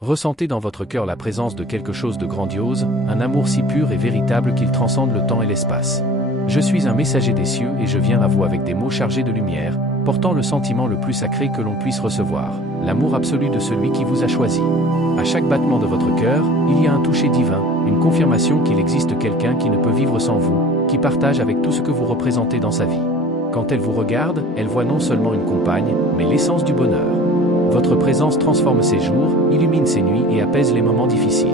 Ressentez dans votre cœur la présence de quelque chose de grandiose, un amour si pur et véritable qu'il transcende le temps et l'espace. Je suis un messager des cieux et je viens à vous avec des mots chargés de lumière, portant le sentiment le plus sacré que l'on puisse recevoir, l'amour absolu de celui qui vous a choisi. À chaque battement de votre cœur, il y a un toucher divin, une confirmation qu'il existe quelqu'un qui ne peut vivre sans vous, qui partage avec tout ce que vous représentez dans sa vie. Quand elle vous regarde, elle voit non seulement une compagne, mais l'essence du bonheur. Votre présence transforme ses jours, illumine ses nuits et apaise les moments difficiles.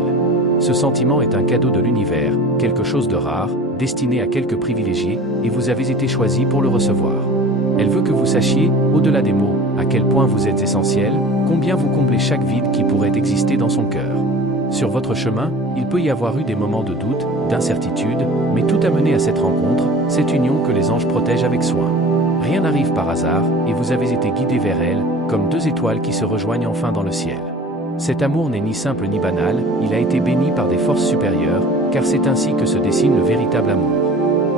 Ce sentiment est un cadeau de l'univers, quelque chose de rare, destiné à quelques privilégiés, et vous avez été choisi pour le recevoir. Elle veut que vous sachiez, au-delà des mots, à quel point vous êtes essentiel, combien vous comblez chaque vide qui pourrait exister dans son cœur. Sur votre chemin, il peut y avoir eu des moments de doute, d'incertitude, mais tout a mené à cette rencontre, cette union que les anges protègent avec soin. Rien n'arrive par hasard, et vous avez été guidé vers elle, comme deux étoiles qui se rejoignent enfin dans le ciel. Cet amour n'est ni simple ni banal, il a été béni par des forces supérieures, car c'est ainsi que se dessine le véritable amour.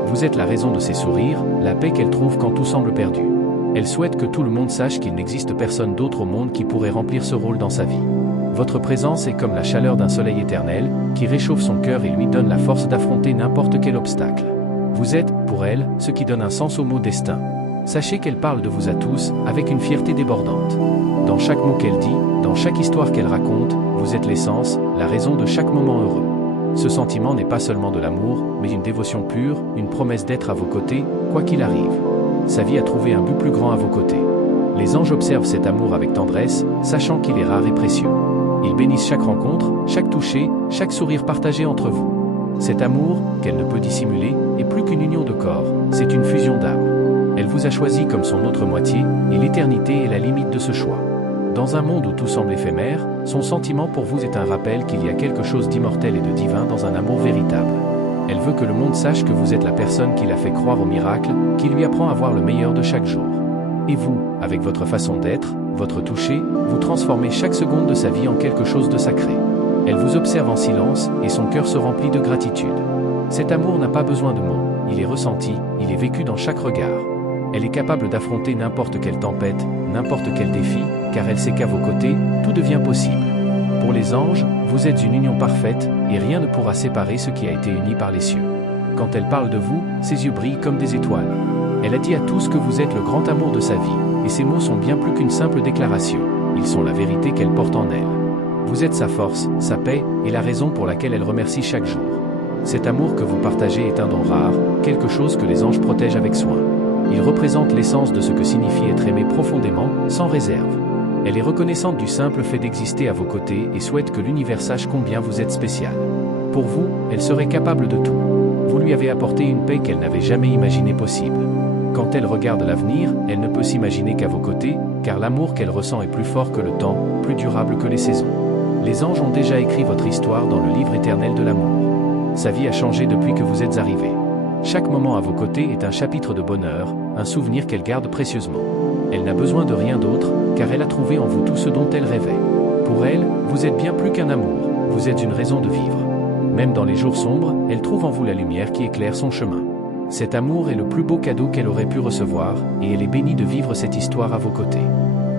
Vous êtes la raison de ses sourires, la paix qu'elle trouve quand tout semble perdu. Elle souhaite que tout le monde sache qu'il n'existe personne d'autre au monde qui pourrait remplir ce rôle dans sa vie. Votre présence est comme la chaleur d'un soleil éternel, qui réchauffe son cœur et lui donne la force d'affronter n'importe quel obstacle. Vous êtes, pour elle, ce qui donne un sens au mot destin. Sachez qu'elle parle de vous à tous, avec une fierté débordante. Dans chaque mot qu'elle dit, dans chaque histoire qu'elle raconte, vous êtes l'essence, la raison de chaque moment heureux. Ce sentiment n'est pas seulement de l'amour, mais une dévotion pure, une promesse d'être à vos côtés, quoi qu'il arrive. Sa vie a trouvé un but plus grand à vos côtés. Les anges observent cet amour avec tendresse, sachant qu'il est rare et précieux. Ils bénissent chaque rencontre, chaque toucher, chaque sourire partagé entre vous. Cet amour, qu'elle ne peut dissimuler, est plus qu'une union de corps, c'est une fusion d'âme. Elle vous a choisi comme son autre moitié, et l'éternité est la limite de ce choix. Dans un monde où tout semble éphémère, son sentiment pour vous est un rappel qu'il y a quelque chose d'immortel et de divin dans un amour véritable. Elle veut que le monde sache que vous êtes la personne qui l'a fait croire au miracle, qui lui apprend à voir le meilleur de chaque jour. Et vous, avec votre façon d'être, votre toucher, vous transformez chaque seconde de sa vie en quelque chose de sacré. Elle vous observe en silence, et son cœur se remplit de gratitude. Cet amour n'a pas besoin de mots, il est ressenti, il est vécu dans chaque regard. Elle est capable d'affronter n'importe quelle tempête, n'importe quel défi, car elle sait qu'à vos côtés, tout devient possible. Pour les anges, vous êtes une union parfaite, et rien ne pourra séparer ce qui a été uni par les cieux. Quand elle parle de vous, ses yeux brillent comme des étoiles. Elle a dit à tous que vous êtes le grand amour de sa vie, et ces mots sont bien plus qu'une simple déclaration, ils sont la vérité qu'elle porte en elle. Vous êtes sa force, sa paix, et la raison pour laquelle elle remercie chaque jour. Cet amour que vous partagez est un don rare, quelque chose que les anges protègent avec soin. Il représente l'essence de ce que signifie être aimé profondément, sans réserve. Elle est reconnaissante du simple fait d'exister à vos côtés et souhaite que l'univers sache combien vous êtes spécial. Pour vous, elle serait capable de tout. Vous lui avez apporté une paix qu'elle n'avait jamais imaginée possible. Quand elle regarde l'avenir, elle ne peut s'imaginer qu'à vos côtés, car l'amour qu'elle ressent est plus fort que le temps, plus durable que les saisons. Les anges ont déjà écrit votre histoire dans le livre éternel de l'amour. Sa vie a changé depuis que vous êtes arrivé. Chaque moment à vos côtés est un chapitre de bonheur, un souvenir qu'elle garde précieusement. Elle n'a besoin de rien d'autre, car elle a trouvé en vous tout ce dont elle rêvait. Pour elle, vous êtes bien plus qu'un amour, vous êtes une raison de vivre. Même dans les jours sombres, elle trouve en vous la lumière qui éclaire son chemin. Cet amour est le plus beau cadeau qu'elle aurait pu recevoir, et elle est bénie de vivre cette histoire à vos côtés.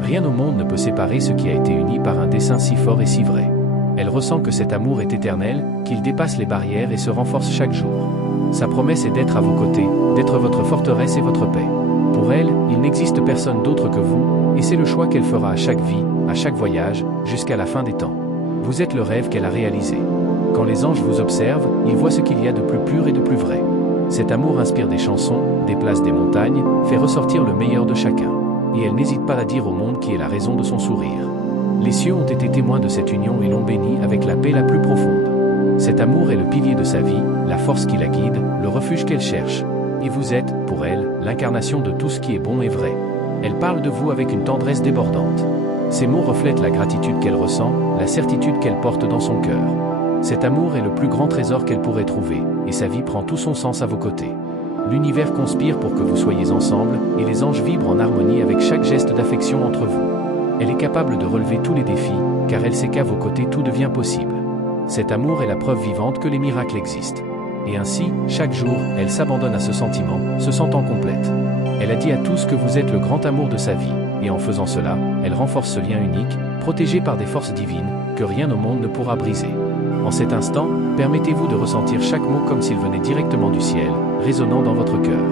Rien au monde ne peut séparer ce qui a été uni par un dessein si fort et si vrai. Elle ressent que cet amour est éternel, qu'il dépasse les barrières et se renforce chaque jour. Sa promesse est d'être à vos côtés, d'être votre forteresse et votre paix. Pour elle, il n'existe personne d'autre que vous, et c'est le choix qu'elle fera à chaque vie, à chaque voyage, jusqu'à la fin des temps. Vous êtes le rêve qu'elle a réalisé. Quand les anges vous observent, ils voient ce qu'il y a de plus pur et de plus vrai. Cet amour inspire des chansons, déplace des montagnes, fait ressortir le meilleur de chacun. Et elle n'hésite pas à dire au monde qui est la raison de son sourire. Les cieux ont été témoins de cette union et l'ont bénie avec la paix la plus profonde. Cet amour est le pilier de sa vie, la force qui la guide, le refuge qu'elle cherche. Et vous êtes, pour elle, l'incarnation de tout ce qui est bon et vrai. Elle parle de vous avec une tendresse débordante. Ces mots reflètent la gratitude qu'elle ressent, la certitude qu'elle porte dans son cœur. Cet amour est le plus grand trésor qu'elle pourrait trouver, et sa vie prend tout son sens à vos côtés. L'univers conspire pour que vous soyez ensemble, et les anges vibrent en harmonie avec chaque geste d'affection entre vous. Elle est capable de relever tous les défis, car elle sait qu'à vos côtés tout devient possible. Cet amour est la preuve vivante que les miracles existent. Et ainsi, chaque jour, elle s'abandonne à ce sentiment, se sentant complète. Elle a dit à tous que vous êtes le grand amour de sa vie, et en faisant cela, elle renforce ce lien unique, protégé par des forces divines, que rien au monde ne pourra briser. En cet instant, permettez-vous de ressentir chaque mot comme s'il venait directement du ciel, résonnant dans votre cœur.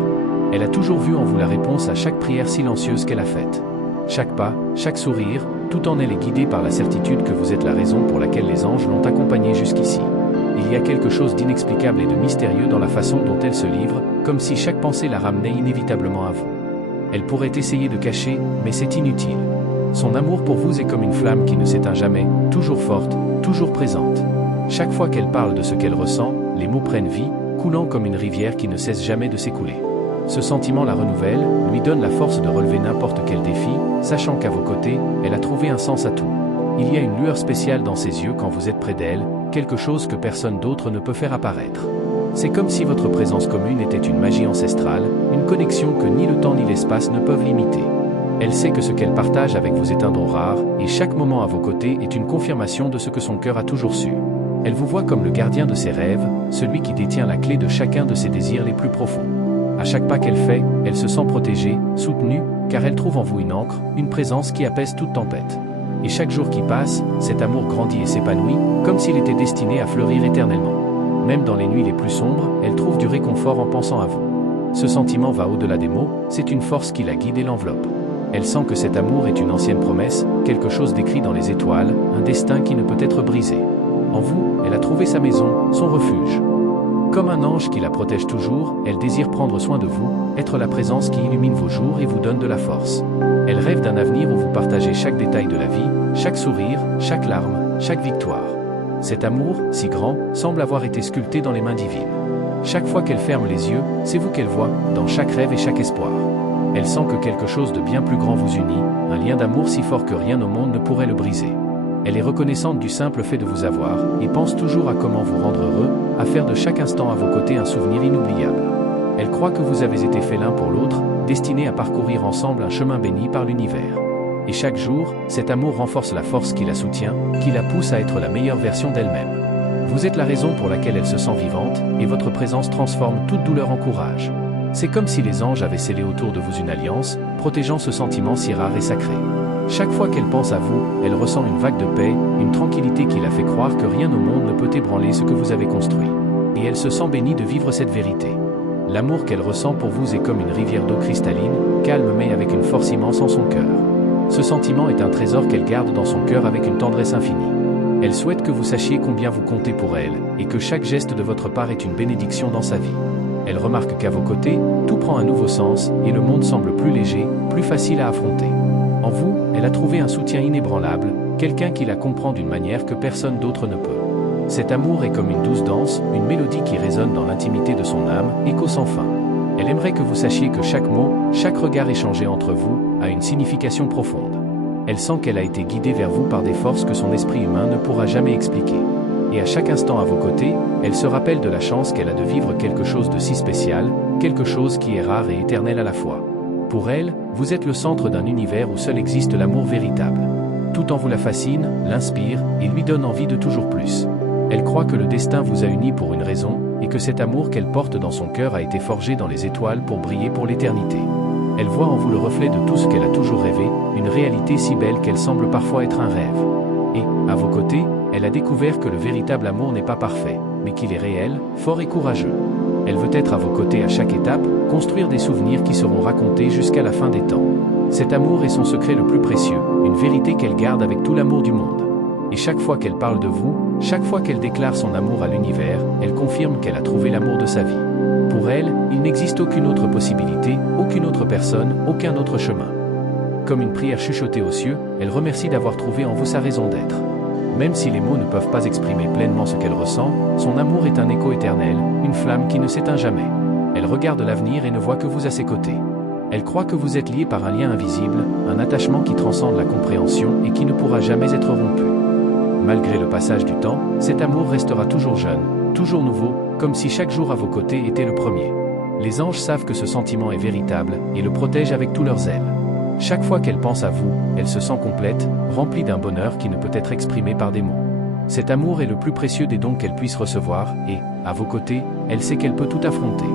Elle a toujours vu en vous la réponse à chaque prière silencieuse qu'elle a faite. Chaque pas, chaque sourire, tout en elle est guidé par la certitude que vous êtes la raison pour laquelle les anges l'ont accompagnée jusqu'ici. Il y a quelque chose d'inexplicable et de mystérieux dans la façon dont elle se livre, comme si chaque pensée la ramenait inévitablement à vous. Elle pourrait essayer de cacher, mais c'est inutile. Son amour pour vous est comme une flamme qui ne s'éteint jamais, toujours forte, toujours présente. Chaque fois qu'elle parle de ce qu'elle ressent, les mots prennent vie, coulant comme une rivière qui ne cesse jamais de s'écouler. Ce sentiment la renouvelle, lui donne la force de relever n'importe quel défi, sachant qu'à vos côtés, elle a trouvé un sens à tout. Il y a une lueur spéciale dans ses yeux quand vous êtes près d'elle, quelque chose que personne d'autre ne peut faire apparaître. C'est comme si votre présence commune était une magie ancestrale, une connexion que ni le temps ni l'espace ne peuvent limiter. Elle sait que ce qu'elle partage avec vous est un don rare, et chaque moment à vos côtés est une confirmation de ce que son cœur a toujours su. Elle vous voit comme le gardien de ses rêves, celui qui détient la clé de chacun de ses désirs les plus profonds. À chaque pas qu'elle fait, elle se sent protégée, soutenue, car elle trouve en vous une ancre, une présence qui apaise toute tempête. Et chaque jour qui passe, cet amour grandit et s'épanouit, comme s'il était destiné à fleurir éternellement. Même dans les nuits les plus sombres, elle trouve du réconfort en pensant à vous. Ce sentiment va au-delà des mots, c'est une force qui la guide et l'enveloppe. Elle sent que cet amour est une ancienne promesse, quelque chose d'écrit dans les étoiles, un destin qui ne peut être brisé. En vous, elle a trouvé sa maison, son refuge. Comme un ange qui la protège toujours, elle désire prendre soin de vous, être la présence qui illumine vos jours et vous donne de la force. Elle rêve d'un avenir où vous partagez chaque détail de la vie, chaque sourire, chaque larme, chaque victoire. Cet amour, si grand, semble avoir été sculpté dans les mains divines. Chaque fois qu'elle ferme les yeux, c'est vous qu'elle voit, dans chaque rêve et chaque espoir. Elle sent que quelque chose de bien plus grand vous unit, un lien d'amour si fort que rien au monde ne pourrait le briser. Elle est reconnaissante du simple fait de vous avoir, et pense toujours à comment vous rendre heureux, à faire de chaque instant à vos côtés un souvenir inoubliable. Elle croit que vous avez été faits l'un pour l'autre, destinés à parcourir ensemble un chemin béni par l'univers. Et chaque jour, cet amour renforce la force qui la soutient, qui la pousse à être la meilleure version d'elle-même. Vous êtes la raison pour laquelle elle se sent vivante, et votre présence transforme toute douleur en courage. C'est comme si les anges avaient scellé autour de vous une alliance, protégeant ce sentiment si rare et sacré. Chaque fois qu'elle pense à vous, elle ressent une vague de paix, une tranquillité qui la fait croire que rien au monde ne peut ébranler ce que vous avez construit. Et elle se sent bénie de vivre cette vérité. L'amour qu'elle ressent pour vous est comme une rivière d'eau cristalline, calme mais avec une force immense en son cœur. Ce sentiment est un trésor qu'elle garde dans son cœur avec une tendresse infinie. Elle souhaite que vous sachiez combien vous comptez pour elle, et que chaque geste de votre part est une bénédiction dans sa vie. Elle remarque qu'à vos côtés, tout prend un nouveau sens, et le monde semble plus léger, plus facile à affronter. En vous, elle a trouvé un soutien inébranlable, quelqu'un qui la comprend d'une manière que personne d'autre ne peut. Cet amour est comme une douce danse, une mélodie qui résonne dans l'intimité de son âme, écho sans fin. Elle aimerait que vous sachiez que chaque mot, chaque regard échangé entre vous, a une signification profonde. Elle sent qu'elle a été guidée vers vous par des forces que son esprit humain ne pourra jamais expliquer. Et à chaque instant à vos côtés, elle se rappelle de la chance qu'elle a de vivre quelque chose de si spécial, quelque chose qui est rare et éternel à la fois. Pour elle, vous êtes le centre d'un univers où seul existe l'amour véritable. Tout en vous la fascine, l'inspire, et lui donne envie de toujours plus. Elle croit que le destin vous a unis pour une raison, et que cet amour qu'elle porte dans son cœur a été forgé dans les étoiles pour briller pour l'éternité. Elle voit en vous le reflet de tout ce qu'elle a toujours rêvé, une réalité si belle qu'elle semble parfois être un rêve. Et, à vos côtés, elle a découvert que le véritable amour n'est pas parfait, mais qu'il est réel, fort et courageux. Elle veut être à vos côtés à chaque étape, construire des souvenirs qui seront racontés jusqu'à la fin des temps. Cet amour est son secret le plus précieux, une vérité qu'elle garde avec tout l'amour du monde. Et chaque fois qu'elle parle de vous, chaque fois qu'elle déclare son amour à l'univers, elle confirme qu'elle a trouvé l'amour de sa vie. Pour elle, il n'existe aucune autre possibilité, aucune autre personne, aucun autre chemin. Comme une prière chuchotée aux cieux, elle remercie d'avoir trouvé en vous sa raison d'être. Même si les mots ne peuvent pas exprimer pleinement ce qu'elle ressent, son amour est un écho éternel, une flamme qui ne s'éteint jamais. Elle regarde l'avenir et ne voit que vous à ses côtés. Elle croit que vous êtes liés par un lien invisible, un attachement qui transcende la compréhension et qui ne pourra jamais être rompu. Malgré le passage du temps, cet amour restera toujours jeune, toujours nouveau, comme si chaque jour à vos côtés était le premier. Les anges savent que ce sentiment est véritable et le protègent avec tous leurs ailes. Chaque fois qu'elle pense à vous, elle se sent complète, remplie d'un bonheur qui ne peut être exprimé par des mots. Cet amour est le plus précieux des dons qu'elle puisse recevoir et, à vos côtés, elle sait qu'elle peut tout affronter.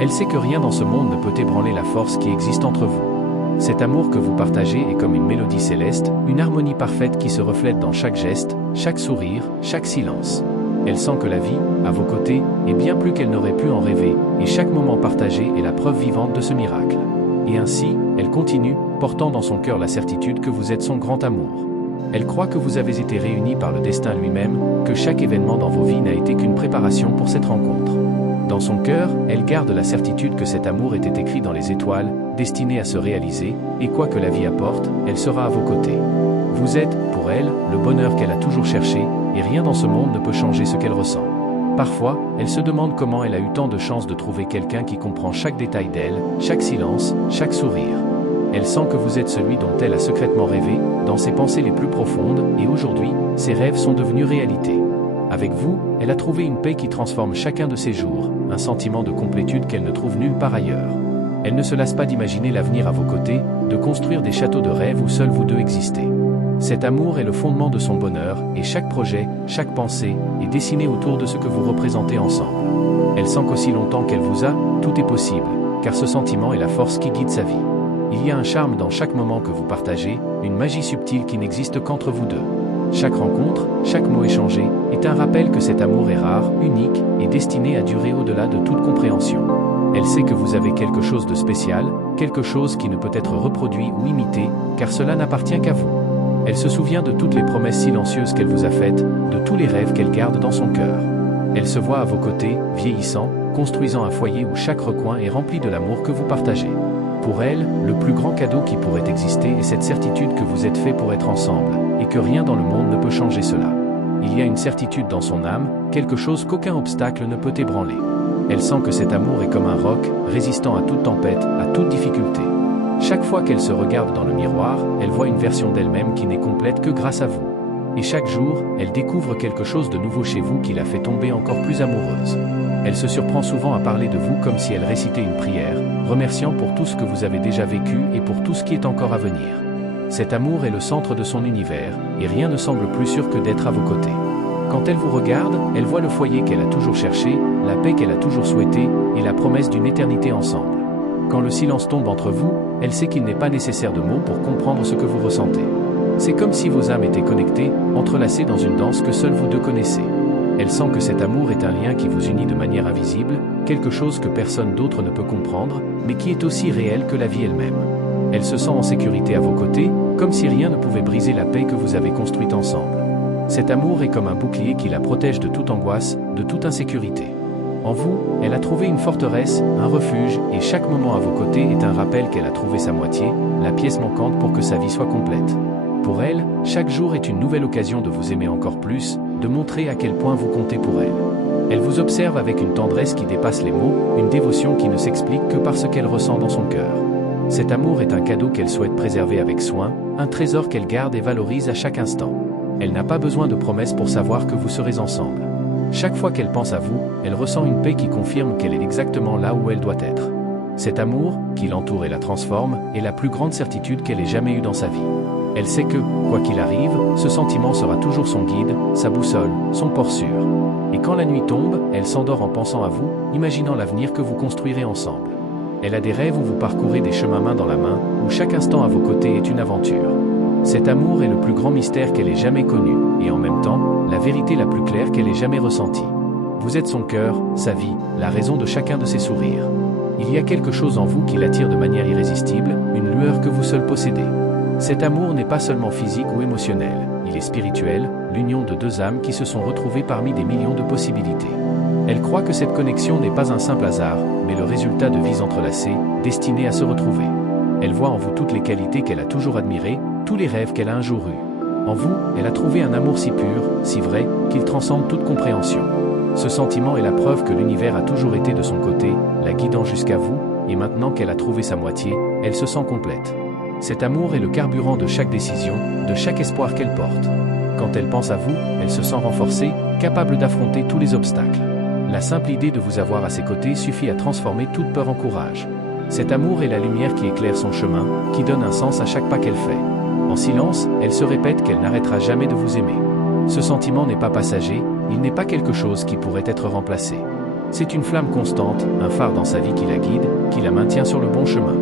Elle sait que rien dans ce monde ne peut ébranler la force qui existe entre vous. Cet amour que vous partagez est comme une mélodie céleste, une harmonie parfaite qui se reflète dans chaque geste, chaque sourire, chaque silence. Elle sent que la vie, à vos côtés, est bien plus qu'elle n'aurait pu en rêver, et chaque moment partagé est la preuve vivante de ce miracle. Et ainsi, elle continue, portant dans son cœur la certitude que vous êtes son grand amour. Elle croit que vous avez été réunis par le destin lui-même, que chaque événement dans vos vies n'a été qu'une préparation pour cette rencontre. Dans son cœur, elle garde la certitude que cet amour était écrit dans les étoiles, destiné à se réaliser, et quoi que la vie apporte, elle sera à vos côtés. Vous êtes, pour elle, le bonheur qu'elle a toujours cherché, et rien dans ce monde ne peut changer ce qu'elle ressent. Parfois, elle se demande comment elle a eu tant de chance de trouver quelqu'un qui comprend chaque détail d'elle, chaque silence, chaque sourire. Elle sent que vous êtes celui dont elle a secrètement rêvé, dans ses pensées les plus profondes, et aujourd'hui, ses rêves sont devenus réalité. Avec vous, elle a trouvé une paix qui transforme chacun de ses jours, un sentiment de complétude qu'elle ne trouve nulle part ailleurs. Elle ne se lasse pas d'imaginer l'avenir à vos côtés, de construire des châteaux de rêve où seuls vous deux existez. Cet amour est le fondement de son bonheur, et chaque projet, chaque pensée, est dessiné autour de ce que vous représentez ensemble. Elle sent qu'aussi longtemps qu'elle vous a, tout est possible, car ce sentiment est la force qui guide sa vie. Il y a un charme dans chaque moment que vous partagez, une magie subtile qui n'existe qu'entre vous deux. Chaque rencontre, chaque mot échangé, est un rappel que cet amour est rare, unique, et destiné à durer au-delà de toute compréhension. Elle sait que vous avez quelque chose de spécial, quelque chose qui ne peut être reproduit ou imité, car cela n'appartient qu'à vous. Elle se souvient de toutes les promesses silencieuses qu'elle vous a faites, de tous les rêves qu'elle garde dans son cœur. Elle se voit à vos côtés, vieillissant, construisant un foyer où chaque recoin est rempli de l'amour que vous partagez. Pour elle, le plus grand cadeau qui pourrait exister est cette certitude que vous êtes faits pour être ensemble, et que rien dans le monde ne peut changer cela. Il y a une certitude dans son âme, quelque chose qu'aucun obstacle ne peut ébranler. Elle sent que cet amour est comme un roc, résistant à toute tempête, à toute difficulté. Chaque fois qu'elle se regarde dans le miroir, elle voit une version d'elle-même qui n'est complète que grâce à vous. Et chaque jour, elle découvre quelque chose de nouveau chez vous qui la fait tomber encore plus amoureuse. Elle se surprend souvent à parler de vous comme si elle récitait une prière, remerciant pour tout ce que vous avez déjà vécu et pour tout ce qui est encore à venir. Cet amour est le centre de son univers, et rien ne semble plus sûr que d'être à vos côtés. Quand elle vous regarde, elle voit le foyer qu'elle a toujours cherché, la paix qu'elle a toujours souhaitée, et la promesse d'une éternité ensemble. Quand le silence tombe entre vous, elle sait qu'il n'est pas nécessaire de mots pour comprendre ce que vous ressentez. C'est comme si vos âmes étaient connectées, entrelacées dans une danse que seuls vous deux connaissez. Elle sent que cet amour est un lien qui vous unit de manière invisible, quelque chose que personne d'autre ne peut comprendre, mais qui est aussi réel que la vie elle-même. Elle se sent en sécurité à vos côtés, comme si rien ne pouvait briser la paix que vous avez construite ensemble. Cet amour est comme un bouclier qui la protège de toute angoisse, de toute insécurité. En vous, elle a trouvé une forteresse, un refuge, et chaque moment à vos côtés est un rappel qu'elle a trouvé sa moitié, la pièce manquante pour que sa vie soit complète. Pour elle, chaque jour est une nouvelle occasion de vous aimer encore plus, de montrer à quel point vous comptez pour elle. Elle vous observe avec une tendresse qui dépasse les mots, une dévotion qui ne s'explique que par ce qu'elle ressent dans son cœur. Cet amour est un cadeau qu'elle souhaite préserver avec soin, un trésor qu'elle garde et valorise à chaque instant. Elle n'a pas besoin de promesses pour savoir que vous serez ensemble. Chaque fois qu'elle pense à vous, elle ressent une paix qui confirme qu'elle est exactement là où elle doit être. Cet amour, qui l'entoure et la transforme, est la plus grande certitude qu'elle ait jamais eue dans sa vie. Elle sait que, quoi qu'il arrive, ce sentiment sera toujours son guide, sa boussole, son port sûr. Et quand la nuit tombe, elle s'endort en pensant à vous, imaginant l'avenir que vous construirez ensemble. Elle a des rêves où vous parcourez des chemins main dans la main, où chaque instant à vos côtés est une aventure. Cet amour est le plus grand mystère qu'elle ait jamais connu, et en même temps, la vérité la plus claire qu'elle ait jamais ressentie. Vous êtes son cœur, sa vie, la raison de chacun de ses sourires. Il y a quelque chose en vous qui l'attire de manière irrésistible, une lueur que vous seul possédez. Cet amour n'est pas seulement physique ou émotionnel, il est spirituel, l'union de deux âmes qui se sont retrouvées parmi des millions de possibilités. Elle croit que cette connexion n'est pas un simple hasard, mais le résultat de vies entrelacées, destinées à se retrouver. Elle voit en vous toutes les qualités qu'elle a toujours admirées, tous les rêves qu'elle a un jour eus. En vous, elle a trouvé un amour si pur, si vrai, qu'il transcende toute compréhension. Ce sentiment est la preuve que l'univers a toujours été de son côté, la guidant jusqu'à vous, et maintenant qu'elle a trouvé sa moitié, elle se sent complète. Cet amour est le carburant de chaque décision, de chaque espoir qu'elle porte. Quand elle pense à vous, elle se sent renforcée, capable d'affronter tous les obstacles. La simple idée de vous avoir à ses côtés suffit à transformer toute peur en courage. Cet amour est la lumière qui éclaire son chemin, qui donne un sens à chaque pas qu'elle fait. En silence, elle se répète qu'elle n'arrêtera jamais de vous aimer. Ce sentiment n'est pas passager, il n'est pas quelque chose qui pourrait être remplacé. C'est une flamme constante, un phare dans sa vie qui la guide, qui la maintient sur le bon chemin.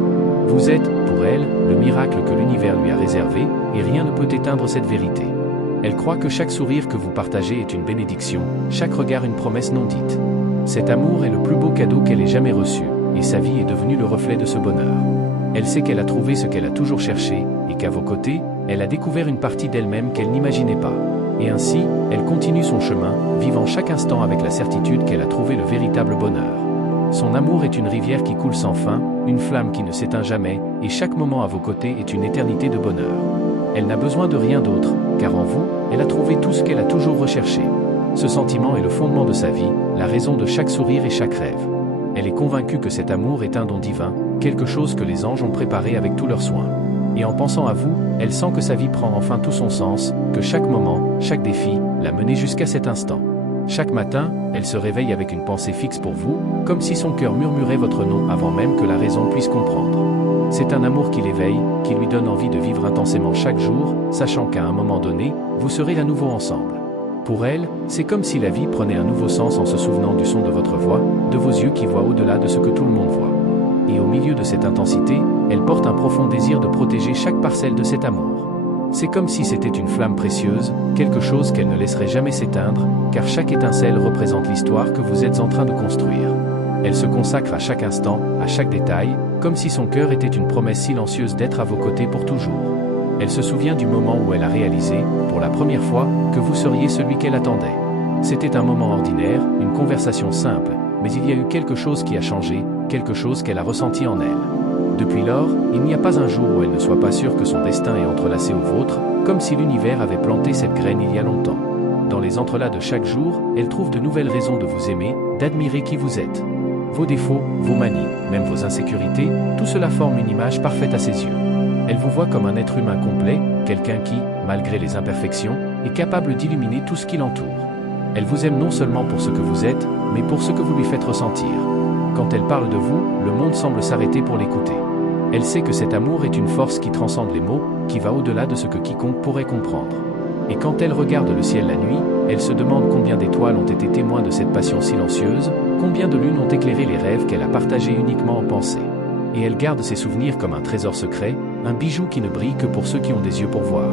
Vous êtes, pour elle, le miracle que l'univers lui a réservé, et rien ne peut éteindre cette vérité. Elle croit que chaque sourire que vous partagez est une bénédiction, chaque regard une promesse non dite. Cet amour est le plus beau cadeau qu'elle ait jamais reçu, et sa vie est devenue le reflet de ce bonheur. Elle sait qu'elle a trouvé ce qu'elle a toujours cherché, et qu'à vos côtés, elle a découvert une partie d'elle-même qu'elle n'imaginait pas. Et ainsi, elle continue son chemin, vivant chaque instant avec la certitude qu'elle a trouvé le véritable bonheur. Son amour est une rivière qui coule sans fin, une flamme qui ne s'éteint jamais, et chaque moment à vos côtés est une éternité de bonheur. Elle n'a besoin de rien d'autre, car en vous, elle a trouvé tout ce qu'elle a toujours recherché. Ce sentiment est le fondement de sa vie, la raison de chaque sourire et chaque rêve. Elle est convaincue que cet amour est un don divin, quelque chose que les anges ont préparé avec tous leurs soins. Et en pensant à vous, elle sent que sa vie prend enfin tout son sens, que chaque moment, chaque défi, l'a menée jusqu'à cet instant. Chaque matin, elle se réveille avec une pensée fixe pour vous, comme si son cœur murmurait votre nom avant même que la raison puisse comprendre. C'est un amour qui l'éveille, qui lui donne envie de vivre intensément chaque jour, sachant qu'à un moment donné, vous serez à nouveau ensemble. Pour elle, c'est comme si la vie prenait un nouveau sens en se souvenant du son de votre voix, de vos yeux qui voient au-delà de ce que tout le monde voit. Et au milieu de cette intensité, elle porte un profond désir de protéger chaque parcelle de cet amour. C'est comme si c'était une flamme précieuse, quelque chose qu'elle ne laisserait jamais s'éteindre, car chaque étincelle représente l'histoire que vous êtes en train de construire. Elle se consacre à chaque instant, à chaque détail, comme si son cœur était une promesse silencieuse d'être à vos côtés pour toujours. Elle se souvient du moment où elle a réalisé, pour la première fois, que vous seriez celui qu'elle attendait. C'était un moment ordinaire, une conversation simple, mais il y a eu quelque chose qui a changé, quelque chose qu'elle a ressenti en elle. Depuis lors, il n'y a pas un jour où elle ne soit pas sûre que son destin est entrelacé au vôtre, comme si l'univers avait planté cette graine il y a longtemps. Dans les entrelacs de chaque jour, elle trouve de nouvelles raisons de vous aimer, d'admirer qui vous êtes. Vos défauts, vos manies, même vos insécurités, tout cela forme une image parfaite à ses yeux. Elle vous voit comme un être humain complet, quelqu'un qui, malgré les imperfections, est capable d'illuminer tout ce qui l'entoure. Elle vous aime non seulement pour ce que vous êtes, mais pour ce que vous lui faites ressentir. Quand elle parle de vous, le monde semble s'arrêter pour l'écouter. Elle sait que cet amour est une force qui transcende les mots, qui va au-delà de ce que quiconque pourrait comprendre. Et quand elle regarde le ciel la nuit, elle se demande combien d'étoiles ont été témoins de cette passion silencieuse, combien de lunes ont éclairé les rêves qu'elle a partagés uniquement en pensée. Et elle garde ses souvenirs comme un trésor secret, un bijou qui ne brille que pour ceux qui ont des yeux pour voir.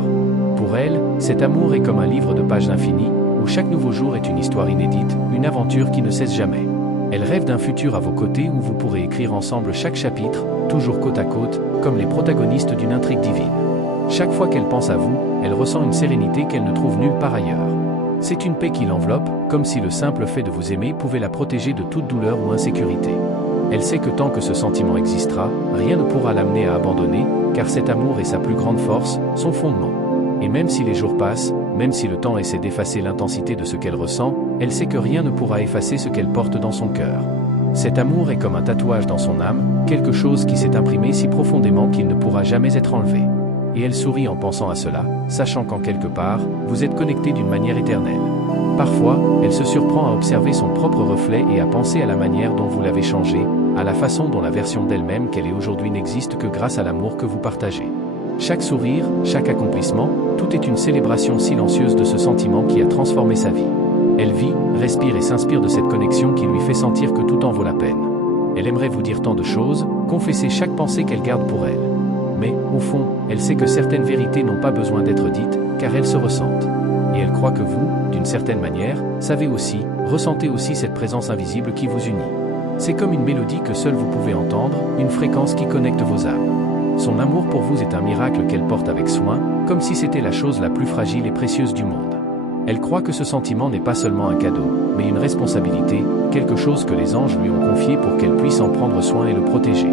Pour elle, cet amour est comme un livre de pages infinies, où chaque nouveau jour est une histoire inédite, une aventure qui ne cesse jamais. Elle rêve d'un futur à vos côtés où vous pourrez écrire ensemble chaque chapitre, toujours côte à côte, comme les protagonistes d'une intrigue divine. Chaque fois qu'elle pense à vous, elle ressent une sérénité qu'elle ne trouve nulle part ailleurs. C'est une paix qui l'enveloppe, comme si le simple fait de vous aimer pouvait la protéger de toute douleur ou insécurité. Elle sait que tant que ce sentiment existera, rien ne pourra l'amener à abandonner, car cet amour est sa plus grande force, son fondement. Et même si les jours passent, même si le temps essaie d'effacer l'intensité de ce qu'elle ressent, elle sait que rien ne pourra effacer ce qu'elle porte dans son cœur. Cet amour est comme un tatouage dans son âme, quelque chose qui s'est imprimé si profondément qu'il ne pourra jamais être enlevé. Et elle sourit en pensant à cela, sachant qu'en quelque part, vous êtes connectés d'une manière éternelle. Parfois, elle se surprend à observer son propre reflet et à penser à la manière dont vous l'avez changé, à la façon dont la version d'elle-même qu'elle est aujourd'hui n'existe que grâce à l'amour que vous partagez. Chaque sourire, chaque accomplissement, tout est une célébration silencieuse de ce sentiment qui a transformé sa vie. Elle vit, respire et s'inspire de cette connexion qui lui fait sentir que tout en vaut la peine. Elle aimerait vous dire tant de choses, confesser chaque pensée qu'elle garde pour elle. Mais, au fond, elle sait que certaines vérités n'ont pas besoin d'être dites, car elles se ressentent. Et elle croit que vous, d'une certaine manière, savez aussi, ressentez aussi cette présence invisible qui vous unit. C'est comme une mélodie que seul vous pouvez entendre, une fréquence qui connecte vos âmes. Son amour pour vous est un miracle qu'elle porte avec soin, comme si c'était la chose la plus fragile et précieuse du monde. Elle croit que ce sentiment n'est pas seulement un cadeau, mais une responsabilité, quelque chose que les anges lui ont confié pour qu'elle puisse en prendre soin et le protéger.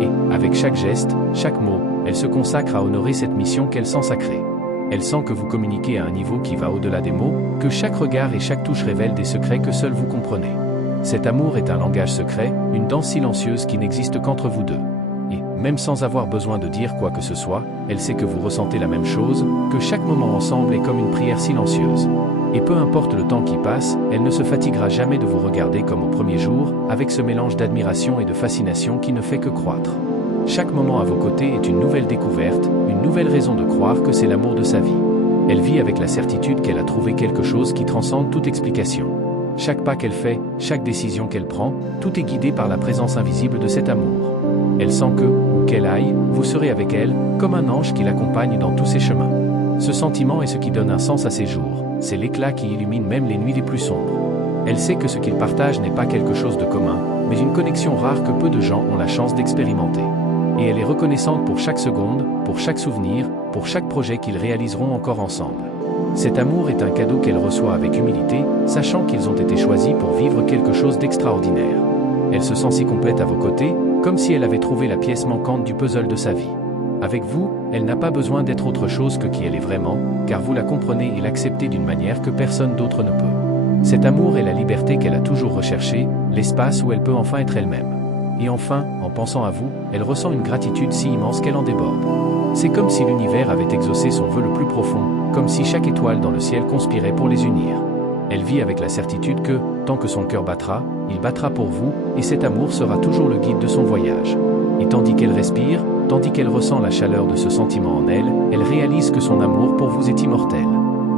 Et, avec chaque geste, chaque mot, elle se consacre à honorer cette mission qu'elle sent sacrée. Elle sent que vous communiquez à un niveau qui va au-delà des mots, que chaque regard et chaque touche révèlent des secrets que seul vous comprenez. Cet amour est un langage secret, une danse silencieuse qui n'existe qu'entre vous deux. Et, même sans avoir besoin de dire quoi que ce soit, elle sait que vous ressentez la même chose, que chaque moment ensemble est comme une prière silencieuse. Et peu importe le temps qui passe, elle ne se fatiguera jamais de vous regarder comme au premier jour, avec ce mélange d'admiration et de fascination qui ne fait que croître. Chaque moment à vos côtés est une nouvelle découverte, une nouvelle raison de croire que c'est l'amour de sa vie. Elle vit avec la certitude qu'elle a trouvé quelque chose qui transcende toute explication. Chaque pas qu'elle fait, chaque décision qu'elle prend, tout est guidé par la présence invisible de cet amour. Elle sent que, où qu'elle aille, vous serez avec elle, comme un ange qui l'accompagne dans tous ses chemins. Ce sentiment est ce qui donne un sens à ses jours, c'est l'éclat qui illumine même les nuits les plus sombres. Elle sait que ce qu'ils partagent n'est pas quelque chose de commun, mais une connexion rare que peu de gens ont la chance d'expérimenter. Et elle est reconnaissante pour chaque seconde, pour chaque souvenir, pour chaque projet qu'ils réaliseront encore ensemble. Cet amour est un cadeau qu'elle reçoit avec humilité, sachant qu'ils ont été choisis pour vivre quelque chose d'extraordinaire. Elle se sent si complète à vos côtés, comme si elle avait trouvé la pièce manquante du puzzle de sa vie. Avec vous, elle n'a pas besoin d'être autre chose que qui elle est vraiment, car vous la comprenez et l'acceptez d'une manière que personne d'autre ne peut. Cet amour est la liberté qu'elle a toujours recherchée, l'espace où elle peut enfin être elle-même. Et enfin, en pensant à vous, elle ressent une gratitude si immense qu'elle en déborde. C'est comme si l'univers avait exaucé son vœu le plus profond, comme si chaque étoile dans le ciel conspirait pour les unir. Elle vit avec la certitude que, tant que son cœur battra, il battra pour vous, et cet amour sera toujours le guide de son voyage. Et tandis qu'elle respire, tandis qu'elle ressent la chaleur de ce sentiment en elle, elle réalise que son amour pour vous est immortel.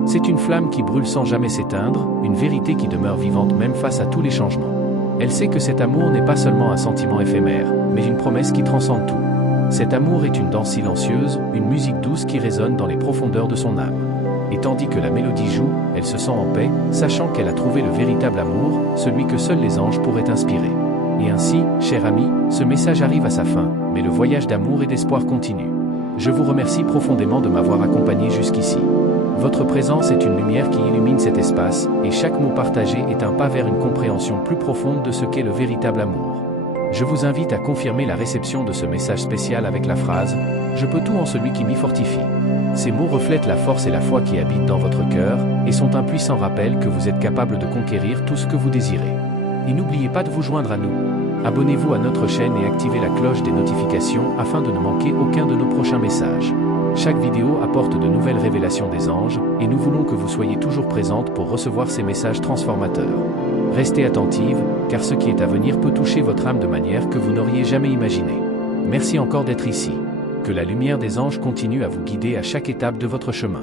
C'est une flamme qui brûle sans jamais s'éteindre, une vérité qui demeure vivante même face à tous les changements. Elle sait que cet amour n'est pas seulement un sentiment éphémère, mais une promesse qui transcende tout. Cet amour est une danse silencieuse, une musique douce qui résonne dans les profondeurs de son âme. Et tandis que la mélodie joue, elle se sent en paix, sachant qu'elle a trouvé le véritable amour, celui que seuls les anges pourraient inspirer. Et ainsi, cher ami, ce message arrive à sa fin, mais le voyage d'amour et d'espoir continue. Je vous remercie profondément de m'avoir accompagné jusqu'ici. Votre présence est une lumière qui illumine cet espace, et chaque mot partagé est un pas vers une compréhension plus profonde de ce qu'est le véritable amour. Je vous invite à confirmer la réception de ce message spécial avec la phrase « Je peux tout en celui qui m'y fortifie ». Ces mots reflètent la force et la foi qui habitent dans votre cœur, et sont un puissant rappel que vous êtes capable de conquérir tout ce que vous désirez. Et n'oubliez pas de vous joindre à nous. Abonnez-vous à notre chaîne et activez la cloche des notifications afin de ne manquer aucun de nos prochains messages. Chaque vidéo apporte de nouvelles révélations des anges, et nous voulons que vous soyez toujours présente pour recevoir ces messages transformateurs. Restez attentive, car ce qui est à venir peut toucher votre âme de manière que vous n'auriez jamais imaginée. Merci encore d'être ici. Que la lumière des anges continue à vous guider à chaque étape de votre chemin.